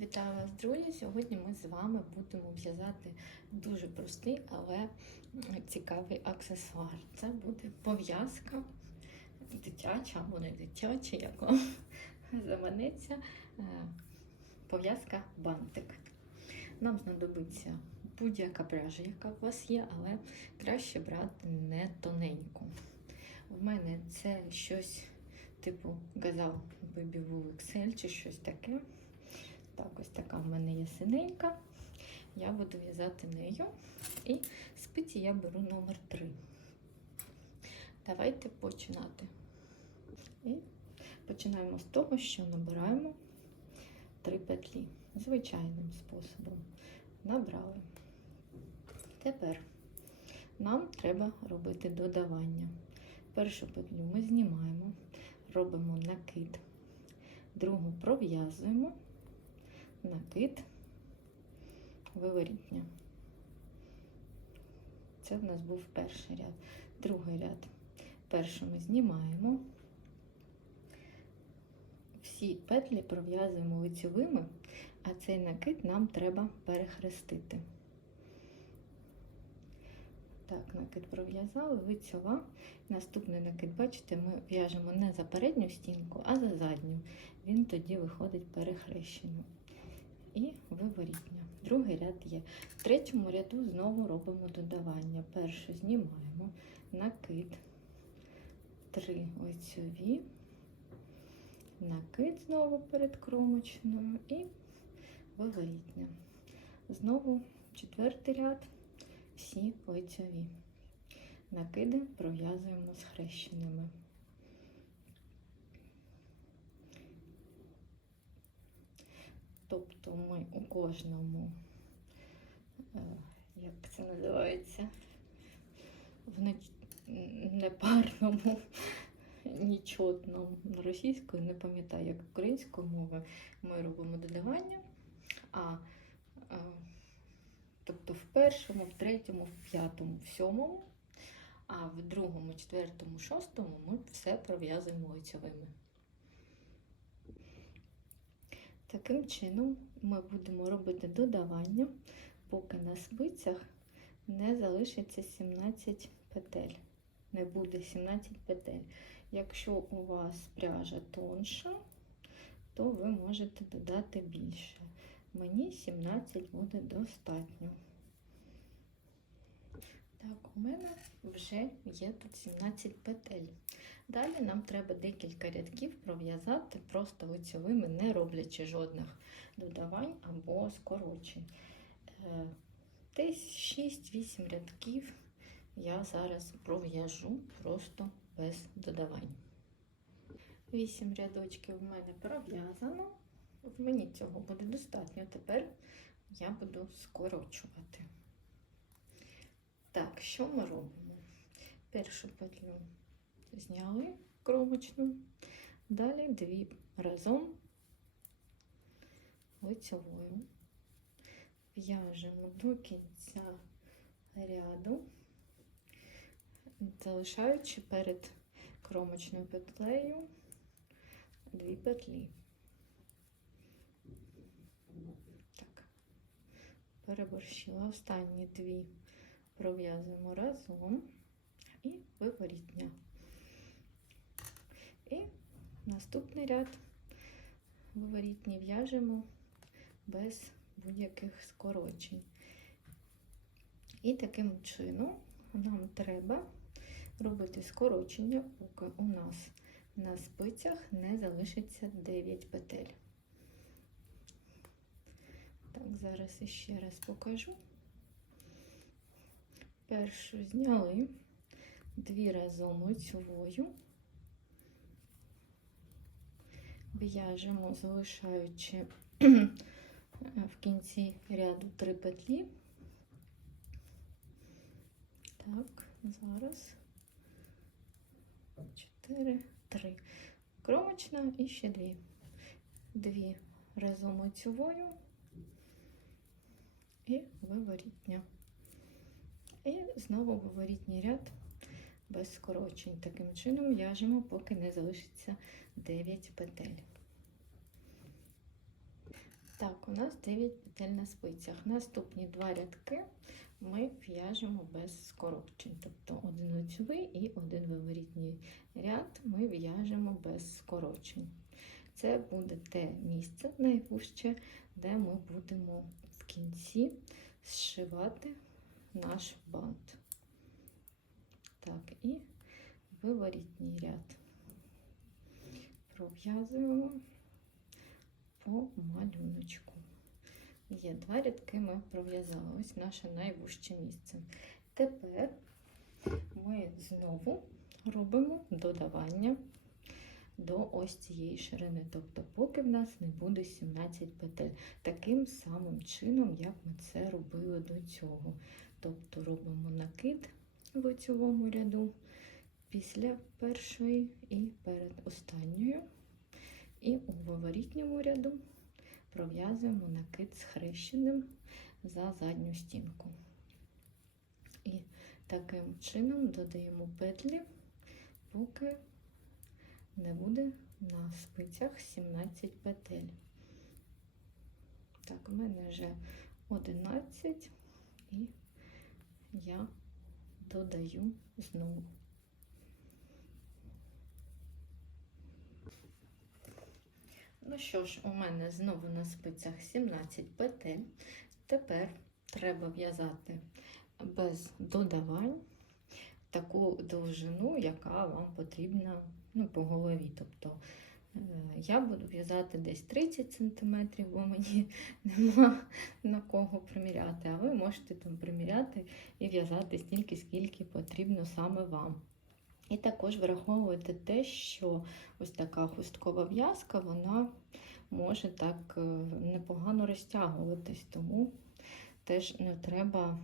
Вітаю вас, друзі! Сьогодні ми з вами будемо в'язати дуже простий, але цікавий аксесуар. Це буде пов'язка дитяча або не дитяча, як вам заманеться. Е, Пов'язка бантик. Нам знадобиться будь-яка пряжа, яка у вас є, але краще брати не тоненьку. В мене це щось типу газал Baby Wool чи щось таке. Так, ось така в мене є синенька. Я буду в'язати нею. І спиці я беру номер 3. Давайте починати. І починаємо з того, що набираємо 3 петлі звичайним способом. Набрали. Тепер нам треба робити додавання. Першу петлю ми знімаємо, робимо накид, другу пров'язуємо накид, виворітня. Це в нас був перший ряд. Другий ряд. Першу ми знімаємо. Всі петлі пров'язуємо лицьовими, а цей накид нам треба перехрестити. Так, накид пров'язали, лицьова. Наступний накид, бачите, ми в'яжемо не за передню стінку, а за задню. Він тоді виходить перехрещено і виворітня. Другий ряд є. В третьому ряду знову робимо додавання. Першу знімаємо накид, три лицьові, накид знову перед кромочною і виворітня. Знову четвертий ряд, всі лицьові. Накиди пров'язуємо з хрещеними. Тобто ми у кожному, е, як це називається, в непарному, нічотному російською, не пам'ятаю, як українською мовою, ми робимо додавання, а е, тобто в першому, в третьому, в п'ятому, в сьомому, а в другому, четвертому, шостому ми все пров'язуємо лицьовими. Таким чином ми будемо робити додавання, поки на спицях не залишиться 17 петель. Не буде 17 петель. Якщо у вас пряжа тонша, то ви можете додати більше. Мені 17 буде достатньо. У мене вже є тут 17 петель. Далі нам треба декілька рядків пров'язати просто лицьовими, не роблячи жодних додавань або скорочень. Е, Десь 6-8 рядків я зараз пров'яжу просто без додавань. 8 рядочків в мене пров'язано. Мені цього буде достатньо. Тепер я буду скорочувати. Так, що ми робимо? Першу петлю зняли кромочну, далі дві разом лицьовою. В'яжемо до кінця ряду, залишаючи перед кромочною петлею дві петлі. Так, переборщила останні дві пров'язуємо разом і виворітня. І наступний ряд виворітні в'яжемо без будь-яких скорочень. І таким чином нам треба робити скорочення, поки у нас на спицях не залишиться 9 петель. Так, зараз іще раз покажу. Першу зняли дві разом лицьовою, в'яжемо, залишаючи в кінці ряду три петлі. Так, зараз чотири, три. Кромочна і ще дві. Дві разом лицьовою і виворітня. І знову виворітній ряд без скорочень. Таким чином в'яжемо, поки не залишиться 9 петель. Так, у нас 9 петель на спицях. Наступні два рядки ми в'яжемо без скорочень. Тобто один лицьовий і один виворітній ряд ми в'яжемо без скорочень. Це буде те місце найвужче, де ми будемо в кінці зшивати наш бант. Так, і виворітній ряд пров'язуємо по малюночку. Є два рядки ми пров'язали. Ось наше найвужче місце. Тепер ми знову робимо додавання до ось цієї ширини. Тобто, поки в нас не буде 17 петель. Таким самим чином, як ми це робили до цього. Тобто робимо накид в лицьовому ряду після першої і перед останньою. І у виворітньому ряду пров'язуємо накид схрещеним за задню стінку. І таким чином додаємо петлі, поки не буде на спицях 17 петель. Так, у мене вже 11 і я додаю знову. Ну що ж, у мене знову на спицях 17 петель. Тепер треба в'язати без додавань таку довжину, яка вам потрібна ну, по голові. Тобто е, я буду в'язати десь 30 см, бо мені нема на кого приміряти, а ви можете там приміряти і в'язати стільки, скільки потрібно саме вам. І також враховуйте те, що ось така хусткова в'язка, вона може так е, непогано розтягуватись, тому теж не треба.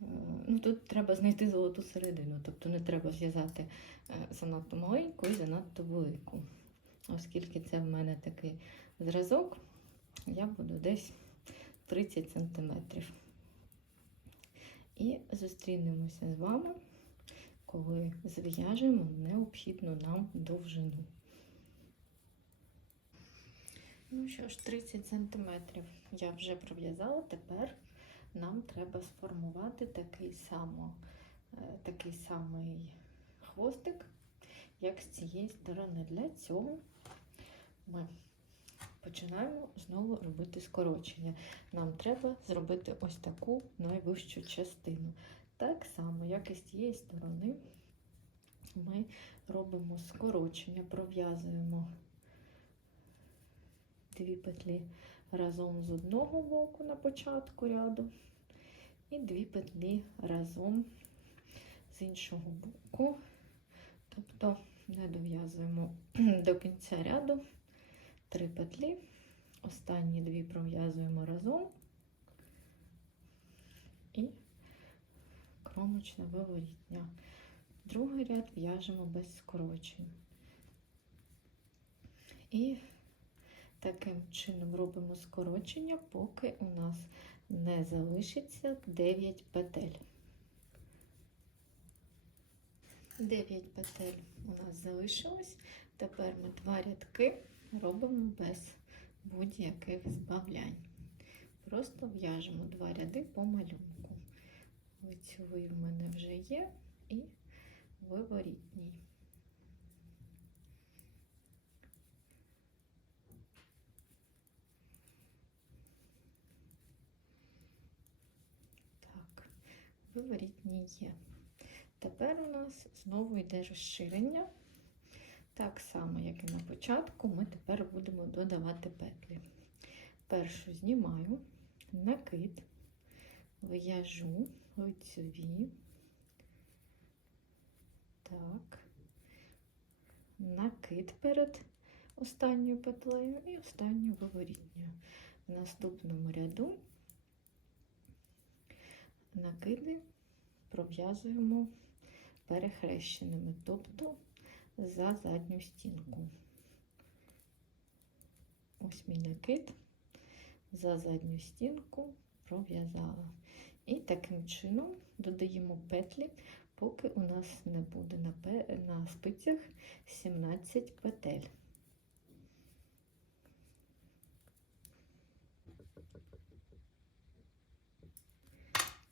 Ну, Тут треба знайти золоту середину, тобто не треба зв'язати е, занадто маленьку і занадто велику. Оскільки це в мене такий зразок, я буду десь 30 см. І зустрінемося з вами коли зв'яжемо необхідну нам довжину. Ну що ж, 30 см я вже пров'язала, тепер нам треба сформувати такий, само, е, такий самий хвостик, як з цієї сторони. Для цього ми починаємо знову робити скорочення. Нам треба зробити ось таку найвищу частину. Так само, як і з цієї сторони, ми робимо скорочення, пров'язуємо дві петлі разом з одного боку на початку ряду, і дві петлі разом з іншого боку, тобто не дов'язуємо до кінця ряду три петлі, останні дві пров'язуємо разом і кромочна виворітня. Другий ряд в'яжемо без скорочень. І таким чином робимо скорочення, поки у нас не залишиться 9 петель. 9 петель у нас залишилось. Тепер ми два рядки робимо без будь-яких збавлянь. Просто в'яжемо два ряди по малюнку. Лицьовий в мене вже є і виворітній. Так, виворітній є. Тепер у нас знову йде розширення. Так само, як і на початку, ми тепер будемо додавати петлі. Першу знімаю, накид, в'яжу лицьові. Так, накид перед останньою петлею і останньою виворітньою. В наступному ряду накиди пров'язуємо перехрещеними, тобто за задню стінку. Ось мій накид за задню стінку пров'язала. І таким чином додаємо петлі, поки у нас не буде на, спицях 17 петель.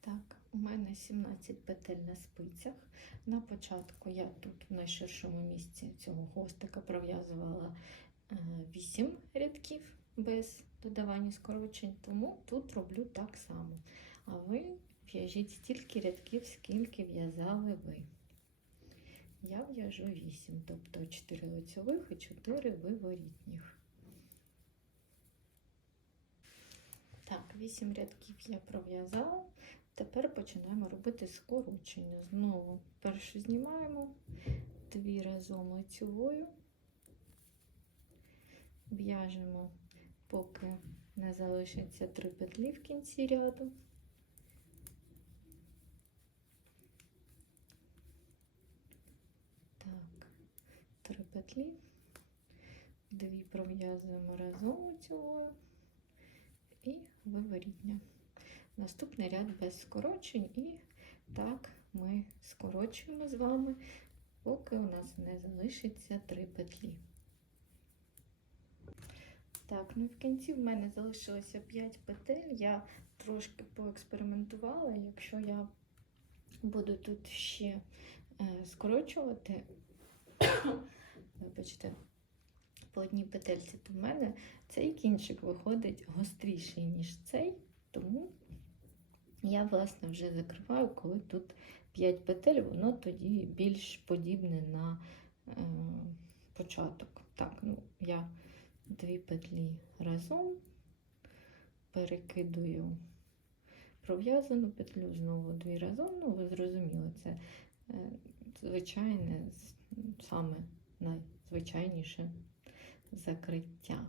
Так, у мене 17 петель на спицях. На початку я тут в найширшому місці цього хвостика пров'язувала 8 рядків без додавання скорочень, тому тут роблю так само. А ви в'яжіть стільки рядків, скільки в'язали ви. Я в'яжу 8, тобто 4 лицьових і 4 виворітніх. Так, 8 рядків я пров'язала. Тепер починаємо робити скорочення. Знову перше знімаємо дві разом лицьовою, в'яжемо, поки не залишиться три петлі в кінці ряду. Так, три петлі, дві пров'язуємо разом лицьовою і виворітня. Наступний ряд без скорочень, і так ми скорочуємо з вами, поки у нас не залишиться три петлі. Так, ну в кінці в мене залишилося 5 петель. Я трошки поекспериментувала. Якщо я буду тут ще е, скорочувати, вибачте, по одній петельці, то в мене цей кінчик виходить гостріший, ніж цей, тому я, власне, вже закриваю, коли тут 5 петель, воно тоді більш подібне на е, початок. Так, ну, я дві петлі разом перекидую пров'язану петлю, знову дві разом, ну, ви зрозуміли, це е, звичайне, саме найзвичайніше закриття.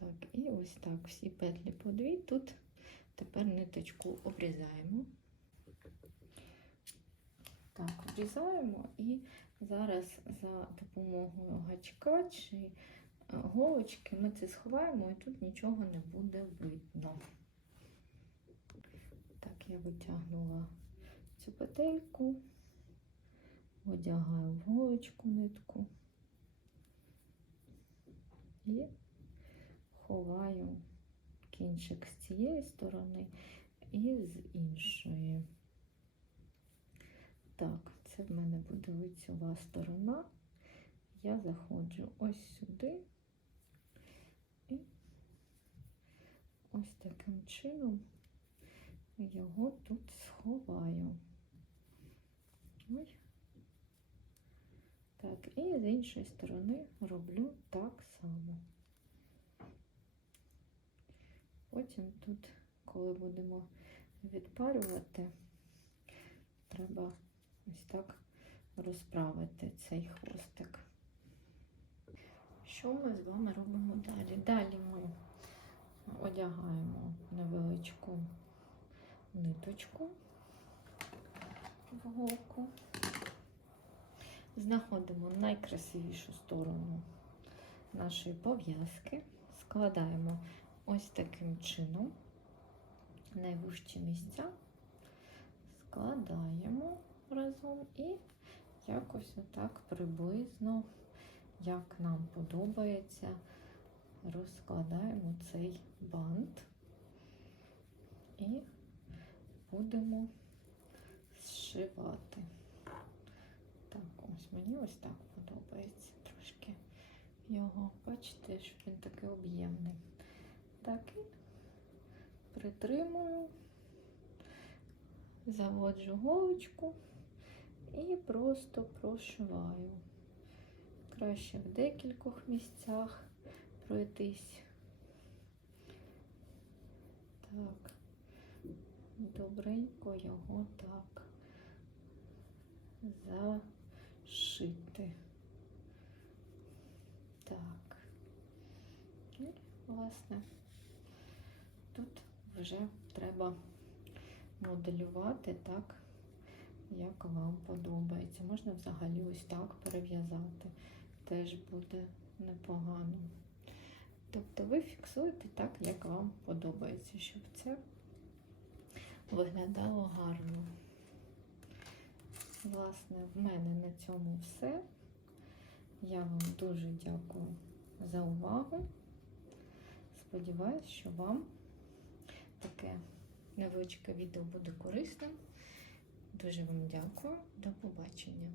Так, і ось так, всі петлі по дві. Тут тепер ниточку обрізаємо. Так, обрізаємо і зараз за допомогою гачка чи голочки ми це сховаємо і тут нічого не буде видно. Так, я витягнула цю петельку, одягаю в голочку нитку і ховаю кінчик з цієї сторони і з іншої. Так, це в мене буде лицьова сторона. Я заходжу ось сюди і ось таким чином його тут сховаю. Ой. Так, і з іншої сторони роблю так само. Потім тут, коли будемо відпарювати, треба ось так розправити цей хвостик. Що ми з вами робимо далі? Далі ми одягаємо невеличку ниточку в голку, знаходимо найкрасивішу сторону нашої пов'язки, складаємо ось таким чином найвужчі місця, складаємо разом і якось отак приблизно, як нам подобається, розкладаємо цей бант і будемо зшивати. Так, ось мені ось так подобається трошки його. Бачите, що він такий об'ємний. Так і притримую, заводжу голочку і просто прошиваю. Краще в декількох місцях пройтись. Так, добренько його так зашити. Так, і, власне, вже треба моделювати так, як вам подобається. Можна взагалі ось так перев'язати, теж буде непогано. Тобто ви фіксуєте так, як вам подобається, щоб це виглядало гарно. Власне, в мене на цьому все. Я вам дуже дякую за увагу. Сподіваюсь, що вам таке невеличке відео буде корисним. Дуже вам дякую. До побачення.